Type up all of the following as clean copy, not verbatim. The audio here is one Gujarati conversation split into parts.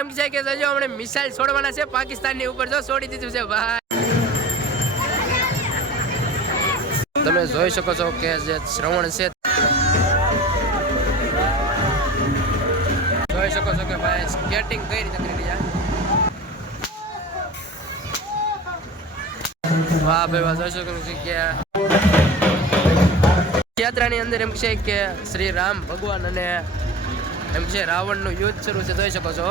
એમ છે કે જો હમણે મિસાઇલ છોડવાના છે પાકિસ્તાનની ઉપર, જો છોડી દીધું છે ભાઈ. તમે જોઈ શકો છો કે જે શ્રવણ છે, જોઈ શકો છો કે ભાઈ સ્કેટિંગ કઈ રીતે કરી રહ્યા. વાહ ભાઈ વાહ, જોઈ શકો છો કે યાત્રાની અંદર એમ છે કે શ્રી રામ ભગવાન અને એમ છે રાવણનું યુદ્ધ શરૂ છે. જોઈ શકો છો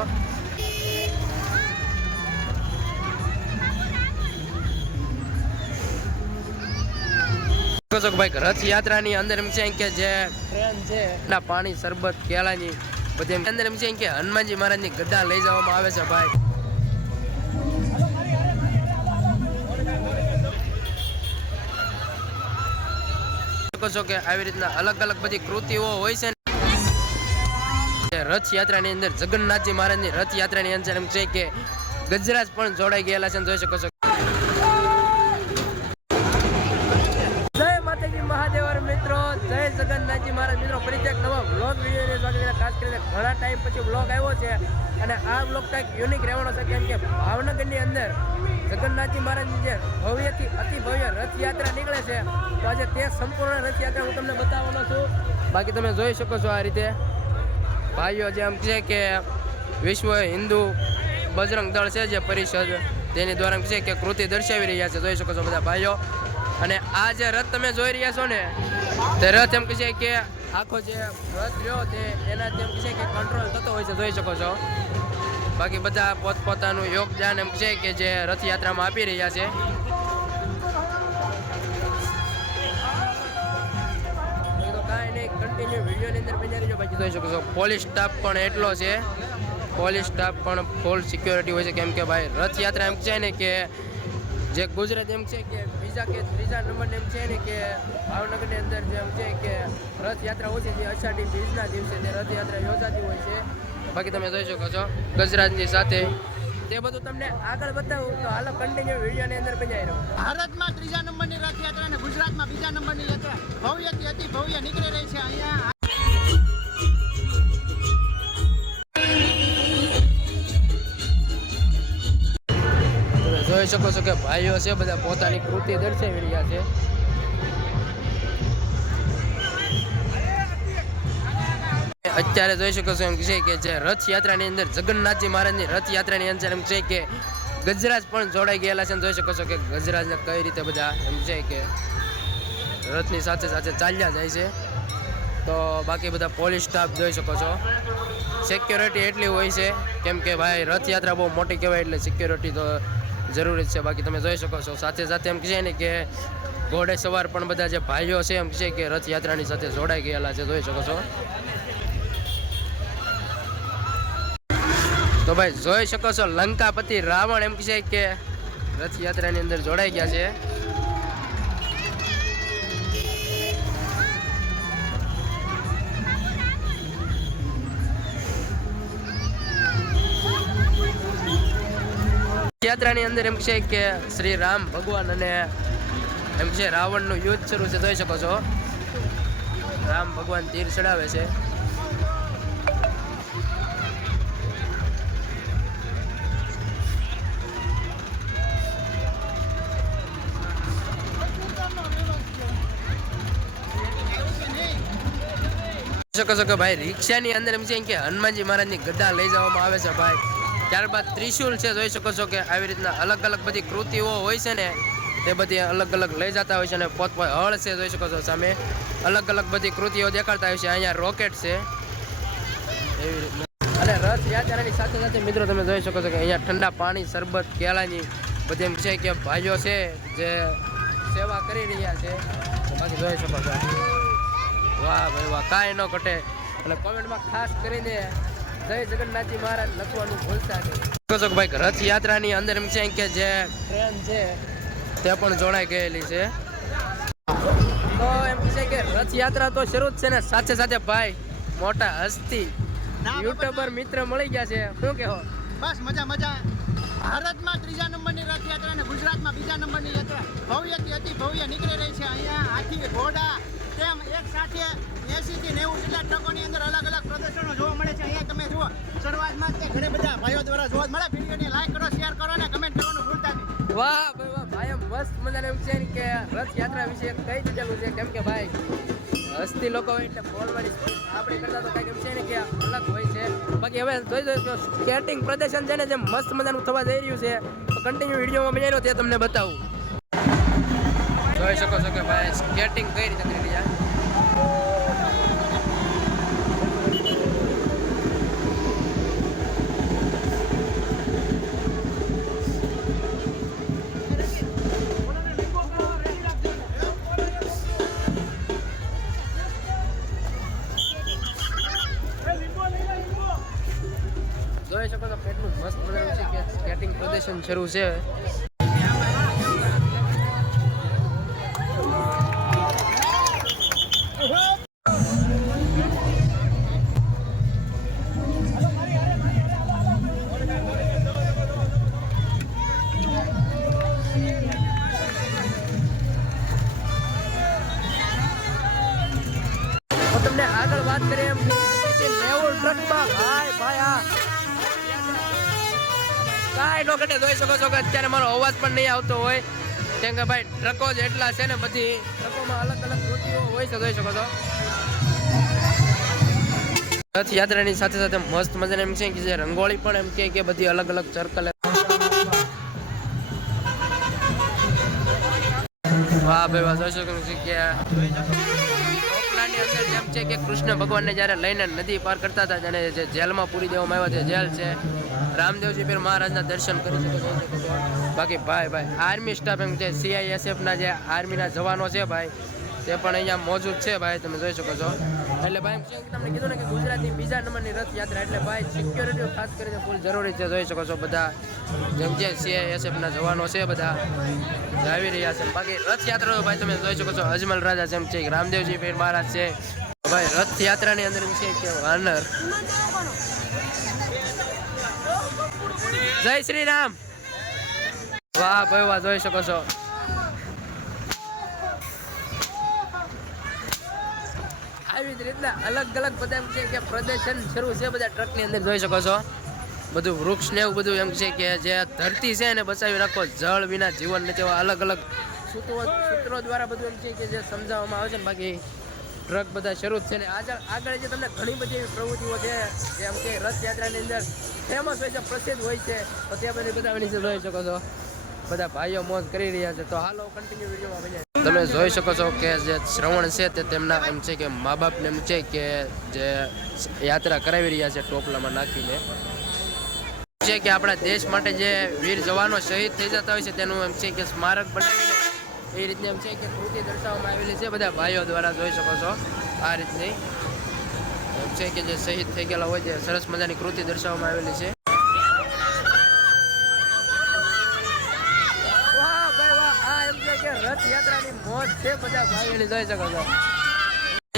ભાઈ રથયાત્રાની અંદર એમ છે કે જે ટ્રેન છે એના પાણી શરબત કેળાની બધી અંદર એમ છે કે હનુમાનજી મહારાજની ગદ્દા લઈ જવામાં આવે છે ભાઈ. છો કે આવી રીતના અલગ અલગ બધી કૃતિઓ હોય છે. રથયાત્રાની અંદર જગન્નાથજી મહારાજની રથયાત્રાની અંદર એમ છે કે ગજરાજ પણ જોડાઈ ગયેલા છે. જોઈ શકો છો. જય માતાજી મહાદેવ મિત્રો, જય જગન્નાથજી મહારાજ મિત્રો. ફરીથી એક નવા વ્લોગ વિડીયો ખાસ કરીને ઘણા ટાઈમ પછી વ્લોગ આવ્યો છે અને આ વ્લોગ કંઈક યુનિક રહેવાનો છે કેમ કે ભાવનગરની અંદર જગન્નાથજી મહારાજની જે ભવ્યથી અતિ ભવ્ય રથયાત્રા નીકળે છે. તો આજે તે સંપૂર્ણ રથયાત્રા હું તમને બતાવવાનો છું. બાકી તમે જોઈ શકો છો આ રીતે ભાઈઓ જેમ છે કે વિશ્વ હિન્દુ બજરંગ દળ છે જે પરિષદ, તેની દ્વારા છે કે કૃતિ દર્શાવી રહ્યા છે. જોઈ શકો છો બધા ભાઈઓ. અને આ જે રથ તમે જોઈ રહ્યા છો ને, તે રથ એમ કહે કે આખો જે રથ રહ્યો તે એનાથી એમ કહે કે કંટ્રોલ થતો હોય છે. જોઈ શકો છો. બાકી બધા પોતપોતાનું યોગદાન એમ છે કે જે રથયાત્રામાં આપી રહ્યા છે. કન્ટિન્યુ વિડીયોની અંદર બની રહેજો. બાકી જોઈ શકો છો પોલીસ સ્ટાફ પણ એટલો છે, પોલીસ સ્ટાફ પણ ફૂલ સિક્યોરિટી હોય છે કેમ કે ભાઈ રથયાત્રા એમ છે ને કે જે ગુજરાત એમ છે કે બીજા કે ત્રીજા નંબરને એમ છે ને કે ભાવનગરની અંદર જે એમ છે કે રથયાત્રા હોય છે જે અષાઢી બીજના દિવસે તે રથયાત્રા યોજાતી હોય છે. બાકી તમે જોઈ શકો છો ગજરાજની સાથે તે બધું તમને આગળ બતાવું તો હાલો કન્ટિન્યુ વિડીયોની અંદર બજાઈ રહ્યો. ભારતમાં ત્રીજા નંબરની રથયાત્રા અને ગુજરાતમાં બીજા નંબરની યાત્રા ભવ્યથી અતિ ભવ્ય નીકળી રહી છે. અહીંયા તમે જોઈ શકો છો કે ભાઈઓ છે બધા પોતાની કૃતિ દર્શાવી રહ્યા છે. અત્યારે જોઈ શકો છો એમ છે કે જે રથયાત્રાની અંદર જગન્નાથજી મહારાજની રથયાત્રાની અંદર એમ છે કે ગજરાજ પણ જોડાઈ ગયેલા છે. જોઈ શકો છો કે ગજરાજને કઈ રીતે બધા એમ છે કે રથની સાથે સાથે ચાલ્યા જાય છે. તો બાકી બધા પોલીસ સ્ટાફ જોઈ શકો છો, સિક્યોરિટી એટલી હોય છે કેમ કે ભાઈ રથયાત્રા બહુ મોટી કહેવાય એટલે સિક્યોરિટી તો જરૂરી જ છે. બાકી તમે જોઈ શકો છો સાથે સાથે એમ છે ને કે ઘોડે સવાર પણ બધા જે ભાઈઓ છે એમ છે કે રથયાત્રાની સાથે જોડાઈ ગયેલા છે. જોઈ શકો છો. તો ભાઈ જોઈ શકો છો લંકાપતિ રાવણ એમ છે કે રથયાત્રાની અંદર જોડાઈ ગયા છે. યાત્રાની અંદર એમ છે કે શ્રી રામ ભગવાન અને એમ છે રાવણનું યુદ્ધ શરૂ છે. જોઈ શકો છો રામ ભગવાન તીર ચડાવે છે. શકો છો કે ભાઈ રિક્ષાની અંદર એમ છે કે હનુમાનજી મહારાજની ગદ્દા લઈ જવામાં આવે છે ભાઈ. ત્યારબાદ ત્રિશુલ છે. જોઈ શકો છો કે આવી રીતના અલગ અલગ બધી કૃતિઓ હોય છે ને તે બધી અલગ અલગ લઈ જતા હોય છે. અને પોતપોત હળ છે. જોઈ શકો છો સામે અલગ અલગ બધી કૃતિઓ દેખાડતા હોય છે. અહીંયા રોકેટ છે એવી રીતના. અને રથયાત્રાની સાથે સાથે મિત્રો તમે જોઈ શકો છો કે અહીંયા ઠંડા પાણી શરબત કેળાની બધી એમ છે કે ભાઈઓ છે જે સેવા કરી રહ્યા છે. બાકી જોઈ શકો છો. વાહ ભાઈ વાહ, કાંઈ ન ઘટે. અને કોમેન્ટમાં ખાસ કરીને જય જગન્નાથજી મહારાજ લખવાનું ભૂલતા નહીં. ભાઈ રથયાત્રાની અંદર એમ છે કે જે ટ્રેન છે તે પણ જોડાઈ ગયેલી છે. તો એમ છે કે રથયાત્રા તો શરૂ જ છે ને સાથે સાથે ભાઈ મોટા હસ્તી યુટ્યુબર મિત્ર મળી ગયા છે. શું કહેવો? બસ મજા મજા. ભારતમાં ત્રીજા નંબરની રથયાત્રા અને ગુજરાતમાં બીજા નંબરની યાત્રા ભવ્યથી અતિ ભવ્ય નીકળી રહી છે. અહીંયા હાથી ઘોડા તેમ એક સાથે 80 થી 90 જેટલા ટ્રકોની અંદર અલગ અલગ પ્રદર્શનો જોવા મળે છે. અહીંયા તમે જુઓ શરૂઆતમાં તે ઘણા બધા ભાઈઓ વાહ ભાઈ વાહ ભાઈ મસ્ત મજાને એમ છે ને કે રથયાત્રા વિશે કઈ દીધેલું છે કેમ કે ભાઈ હસ્તી લોકો હોય એટલે બોલવાની આપણે કરતા તો કંઈક એમ છે ને કે અલગ હોય છે બાકી હવે જોઈ દો સ્કેટિંગ પ્રદર્શન છે ને જે મસ્ત મજાનું થવા જઈ રહ્યું છે તો કન્ટિન્યુ વિડીયોમાં બનાવ્યો તે તમને બતાવું જોઈ શકો છો કે ભાઈ સ્કેટિંગ કઈ રીતે કરી રહ્યા જોઈ શકો છો કેટલું મસ્ત મજાનું છે કે સ્કેટિંગ પ્રદર્શન શરૂ છે તમને આગળ વાત કરીએ એમ કે 90 ટ્રકમાં ભાઈ આ કાંઈ નો ઘટે જોઈ શકો છો કે અત્યારે મારો અવાજ પણ નહીં આવતો હોય કેમ કે ભાઈ ટ્રકો જ એટલા છે ને બધી ટ્રકોમાં અલગ અલગ કૃતિઓ હોય છે જોઈ શકો છો રથયાત્રાની સાથે સાથે મસ્ત મજાને એમ છે કે જે રંગોળી પણ એમ કે બધી અલગ અલગ સર્કલ વાહ ભાઈ વાહ જોઈ શકો છો કે અંદર જેમ છે કે કૃષ્ણ ભગવાનને જ્યારે લઈને નદી પાર કરતા હતા અને જે જેલમાં પૂરી દેવામાં આવ્યા છે જેલ છે રામદેવજી પીર મહારાજના દર્શન કરી શકો છો બાકી ભાઈ આર્મી સ્ટાફ એમ છે CISF ના જે આર્મીના જવાનો છે ભાઈ તે પણ અહીંયા મોજૂદ છે ભાઈ તમે જોઈ શકો છો એટલે ભાઈ તમને કીધું ને કે ગુજરાતની બીજા નંબરની રથયાત્રા એટલે ભાઈ સિક્યોરિટી ખાસ કરીને ફૂલ જરૂરી છે જોઈ શકો છો બધા જેમ કે CISF ના જવાનો છે બધા આવી રહ્યા છે બાકી રથયાત્રા ભાઈ તમે જોઈ શકો છો અજમલ રાજા જેમ છે રામદેવજી પીર મહારાજ છે ભાઈ રથયાત્રાની અંદર એમ છે કે વાનર જય શ્રી રામ વાહ ભાઈ વાહ જોઈ શકો છો આવી જ રીતના અલગ અલગ બધા એમ છે કે પ્રદર્શન શરૂ છે બધા ટ્રકની અંદર જોઈ શકો છો બધું વૃક્ષ ને એવું બધું એમ છે કે જે ધરતી છે એને બચાવી રાખો જળ વિના જીવન નથી એવા અલગ અલગ સૂત્રો દ્વારા બધું એમ છે કે જે સમજાવવામાં આવે છે ને બાકી ટ્રક બધા શરૂ છે ને આગળ જે તમને ઘણી બધી એવી પ્રવૃત્તિઓ છે જેમ કે રથયાત્રાની અંદર ફેમસ હોય છે પ્રસિદ્ધ હોય છે તો તે બધી બધાની જોઈ શકો છો બધા ભાઈઓ મોજ કરી રહ્યા છે તો હાલો કન્ટિન્યુ વિડીયોમાં બને તમે જોઈ શકો છો કે જે શ્રવણ છે તે તેમના એમ છે કે મા બાપને એમ છે કે જે યાત્રા કરાવી રહ્યા છે ટોપલામાં નાખીને છે કે આપણા દેશ માટે જે વીર જવાનો શહીદ થઈ જતા હોય છે તેનું એમ છે કે સ્મારક બનાવીને એ રીતને એમ છે કે કૃતિ દર્શાવવામાં આવેલી છે બધા ભાઈઓ દ્વારા જોઈ શકો છો આ રીતની એમ છે કે જે શહીદ થઈ ગયેલા હોય છે સરસ મજાની કૃતિ દર્શાવવામાં આવેલી છે વાહ ભાઈ વાહ આ એમ છે કે રથયાત્રાની મોજ છે બધા ભાઈઓને જોઈ શકો છો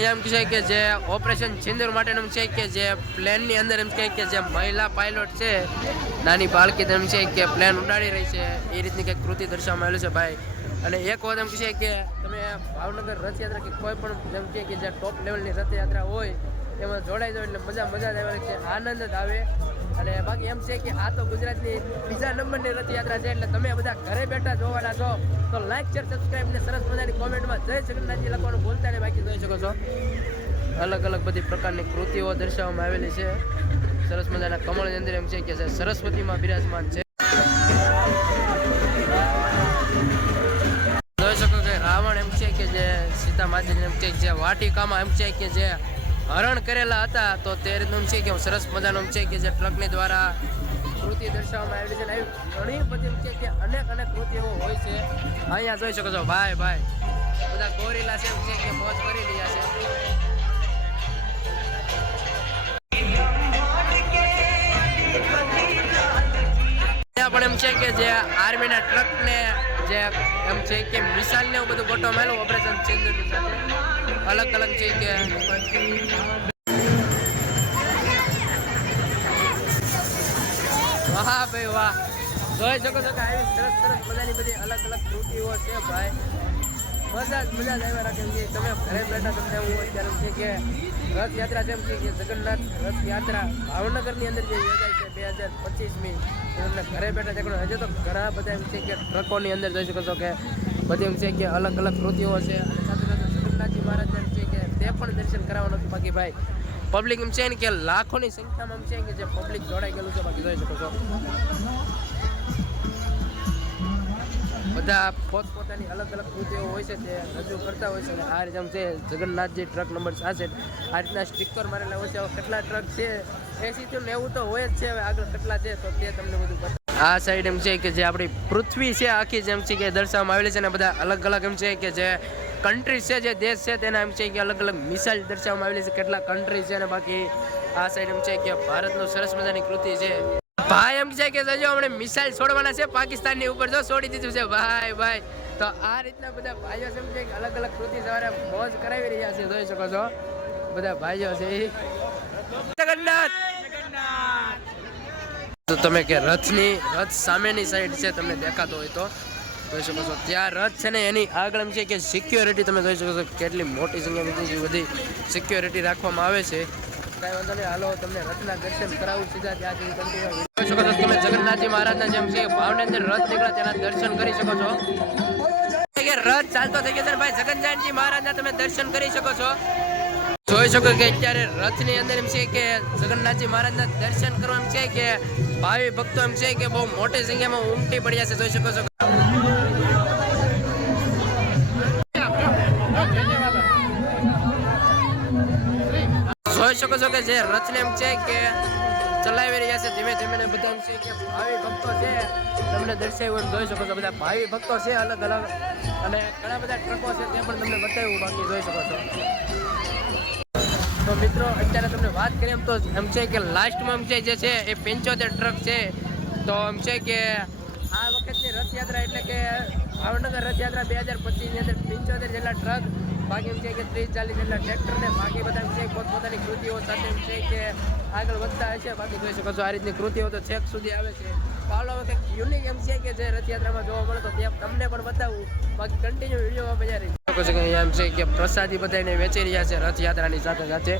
એમ છે કે જે ઓપરેશન સિંદૂર માટેનું છે કે જે પ્લેનની અંદર એમ છે કે જે મહિલા પાયલોટ છે નાની બાળકી એમ છે કે પ્લેન ઉડાડી રહી છે એ રીતની કંઈક કૃતિ દર્શાવવામાં આવેલું છે ભાઈ અને એક વાત એમ છે કે તમે ભાવનગર રથયાત્રા કે કોઈ પણ એમ કે જે ટોપ લેવલની રથયાત્રા હોય એમાં જોડાઈ જાવ એટલે મજા જ આવે છે આનંદ જ આવે અને બાકી એમ છે કે આ તો ગુજરાતની બીજા નંબરની રથયાત્રા છે એટલે તમે બધા ઘરે બેઠા જોવાના છો તો લાઈક શેર સબસ્ક્રાઈબ ને સરસ મજાની કોમેન્ટમાં જય જગન્નાથજી લખવાનું ભૂલતા નહીં બાકી જોઈ શકો છો અલગ અલગ બધી પ્રકારની કૃતિઓ દર્શાવવામાં આવેલી છે સરસ મજાના કમળની અંદર એમ છે કે સરસ્વતીમાં બિરાજમાન છે જોઈ શકો કે રાવણ એમ છે કે જે સીતા માતાજી એમ છે જે વાટિકામાં એમ છે કે જે હરણ કરેલા હતા તો તે રીતનું છે કે સરસ મજાનું છે કે જે ટ્રકની દ્વારા કૃતિ દર્શાવવામાં આવેલી છે એવી ઘણી બધી છે કે અનેક કૃતિઓ હોય છે અહીંયા જોઈ શકો છો ભાઈ બધા ગોરીલા છે એમ છે કે મોજ કરી રહ્યા છે ત્યાં પણ એમ છે કે જે આર્મીના ટ્રકને જે એમ છે કે મિસાઇલ ને એવું બધું ગોઠવવામાં આવેલું ઓપરેશન સિંદૂરની સાથે અલગ છે કે વાહ ભાઈ વાહ જોઈ શકો છો કે આવી સરસ મજાની બધી અલગ કૃતિઓ છે ભાઈ મજા જ આવ્યા રાખે છે. તમે ઘરે બેઠા તમને હું અત્યારે છે કે રથયાત્રા જેમ છે કે જગન્નાથ રથયાત્રા ભાવનગરની અંદર જે યોજાય છે 2025મી, તમને ઘરે બેઠા દેખો. હજુ તો ઘણા બધા એમ છે કે ટ્રકોની અંદર જોઈ શકો છો કે બધી એમ છે કે અલગ અલગ કૃતિઓ છે, અને સાથે સાથે જગન્નાથજી મહારાજ એમ છે કે તે પણ દર્શન કરાવવાનું હતું. બાકી ભાઈ પબ્લિક એમ છે ને કે લાખોની સંખ્યામાં એમ છે કે જે પબ્લિક જોડાઈ ગયેલું છે. બાકી જોઈ શકો છો બધા પોતપોતાની અલગ અલગ કૃતિઓ હોય છે તે રજૂ કરતા હોય છે. અને આ રીતે છે જગન્નાથજી ટ્રક નંબર 66 આ રીતના સ્ટીકર મારેલા હોય છે. હવે કેટલા ટ્રક છે 80 થી 90 તો હોય જ છે. હવે આગળ કેટલા છે તો તે તમને બધું બતાવું. આ સાઈડ એમ છે કે જે આપણી પૃથ્વી છે આખી જેમ છે કે દર્શાવવામાં આવેલી છે, અને બધા અલગ અલગ એમ છે કે જે કન્ટ્રી છે, જે દેશ છે તેના એમ છે કે અલગ અલગ મિસાઇલ દર્શાવવામાં આવેલી છે, કેટલા કન્ટ્રી છે. અને બાકી આ સાઈડ એમ છે કે ભારતનું સરસ મજાની કૃતિ છે. ભાઈ એમ છે કે જો હમણે મિસાઇલ છોડવાના છે પાકિસ્તાનની ઉપર, જો છોડી દીધું છે ભાઈ. તો આ રીતના બધા ભાઈઓ છે કે અલગ અલગ કૃતિ સવારે મોજ કરાવી રહ્યા છે. જોઈ શકો છો બધા ભાઈઓ છે. જગન્નાથ તો તમે કે રથ સામેની સાઈડ છે તમને દેખાતો હોય તો જોઈ શકો છો. ત્યાં રથ છે ને એની આગળ એમ છે કે સિક્યોરિટી તમે જોઈ શકો છો કેટલી મોટી સંખ્યામાં બધી સિક્યોરિટી રાખવામાં આવે છે. કાંઈ વાંધો નહીં, હાલો તમને રથના દર્શન કરાવું સીધા ત્યાંથી કન્ટિન્યુ જોઈ શકો છો. તમે જગન્નાથજી મહારાજના જેમ છે ભાવનગર રથ નીકળ્યા તેના દર્શન કરી શકો છો. રથ ચાલતો થઈ ગયો છે ભાઈ. જગન્નાથજી મહારાજના તમે દર્શન કરી શકો છો. જોઈ શકો કે અત્યારે રથની અંદર એમ છે કે જગન્નાથજી મહારાજના દર્શન કરવા એમ છે કે ભાવિ ભક્તો એમ છે કે બહુ મોટી સંખ્યામાં ઉમટી પડ્યા છે. જોઈ શકો છો જોઈ શકો છો કે જે રથને એમ છે કે ચલાવી રહ્યા છે ધીમે ધીમે. બધા એમ છે કે ભાવિ ભક્તો છે તમને દર્શાવ્યું જોઈ શકો છો. બધા ભાવિ ભક્તો છે અલગ અલગ, અને ઘણા બધા ટ્રકો છે તે પણ તમને બતાવ્યું. બાકી જોઈ શકો છો. તો મિત્રો અત્યારે તમને વાત કરીએ એમ તો એમ છે કે લાસ્ટમાં એમ છે જે છે એ 75 ટ્રક છે. તો એમ છે કે આ વખતની રથયાત્રા એટલે કે ભાવનગર રથયાત્રા 2025ની અંદર 75 જેટલા ટ્રક, બાકી એમ છે કે 30-40 જેટલા ટ્રેક્ટર ને બાકી બધા એમ છે પોતપોતાની કૃતિઓ સાથે એમ છે કે આગળ વધતા હશે. બાકી જોઈ શકો છો આ રીતની કૃતિઓ તો છેક સુધી આવે છે. પાવલો વખત યુનિક એમ છે કે જે રથયાત્રામાં જોવા મળે તો ત્યાં તમને પણ બતાવું. બાકી કન્ટિન્યુ વિડીયોમાં મજા રહી શકો છો. કે એમ છે કે પ્રસાદી બધાને વેચી રહ્યા છે રથયાત્રાની સાથે સાથે.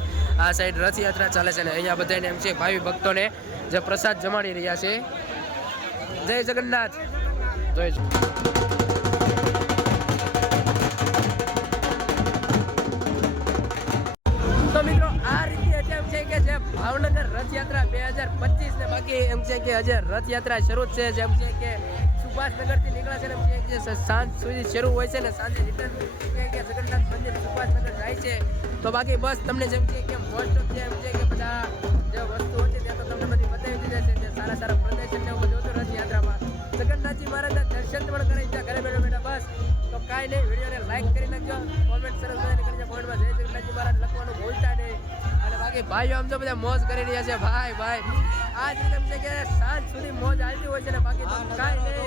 આ સાઈડ રથયાત્રા ચાલે છે ને અહીંયા બધાને એમ છે ભાવિ ભક્તોને જે પ્રસાદ જમાડી રહ્યા છે. જય જગન્નાથ. જોઈ તો મિત્રો આ રીતે એટલે એમ છે કે જે ભાવનગર રથયાત્રા 2025 ને બાકી એમ છે કે હજે રથયાત્રા શરૂ છે. જેમ છે કે સુભાષનગરથી નીકળે છે ને એમ છે કે સાંજ સુધી શરૂ હોય છે ને સાંજે રિટર્ન કે જગન્નાથ મંદિર સુભાષનગર જાય છે. તો બાકી બસ તમને જેમ છે કે મોસ્ટ ઓફ એમ છે કે બધા જે વસ્તુઓ છે ત્યાં તો તમને બધી બતાવી દીધા છે. જે સારા સારા પ્રદર્શન ને એવું બધું હતું રથયાત્રામાં. જગન્નાથજી મહારાજના દર્શન પણ કરી દીધા ઘરે બેઠા બેઠા. બસ તો કાંઈ નહીં, વિડીયોને લાઈક કરી નાખજો, કોમેન્ટ સરસ મજાની કરી કોમેન્ટમાં જય જગન્નાથજી મહારાજ લખવાનું ભૂલતા નહીં. અને બાકી ભાઈઓ આમ તો બધા મોજ કરી રહ્યા છે ભાઈ. આ જ રીતે એમ છે કે સાંજ સુધી મોજ આવતી હોય છે ને. બાકી તો કાંઈ નહીં.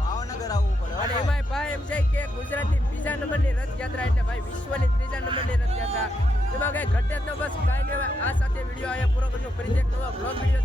ભાવનગર આવવું પડે. અને એમાં ભાઈ એમ છે કે ગુજરાતની બીજા નંબરની રથયાત્રા એટલે ભાઈ વિશ્વની ત્રીજા નંબરની રથયાત્રા. એમાં કઈ ઘટે જ ન. બસ કાંઈ નહીં. આ સાથે વિડીયો અહીંયા પૂરો કર્યો. ફરીથી એક નવા બ્લોગ વિડીયો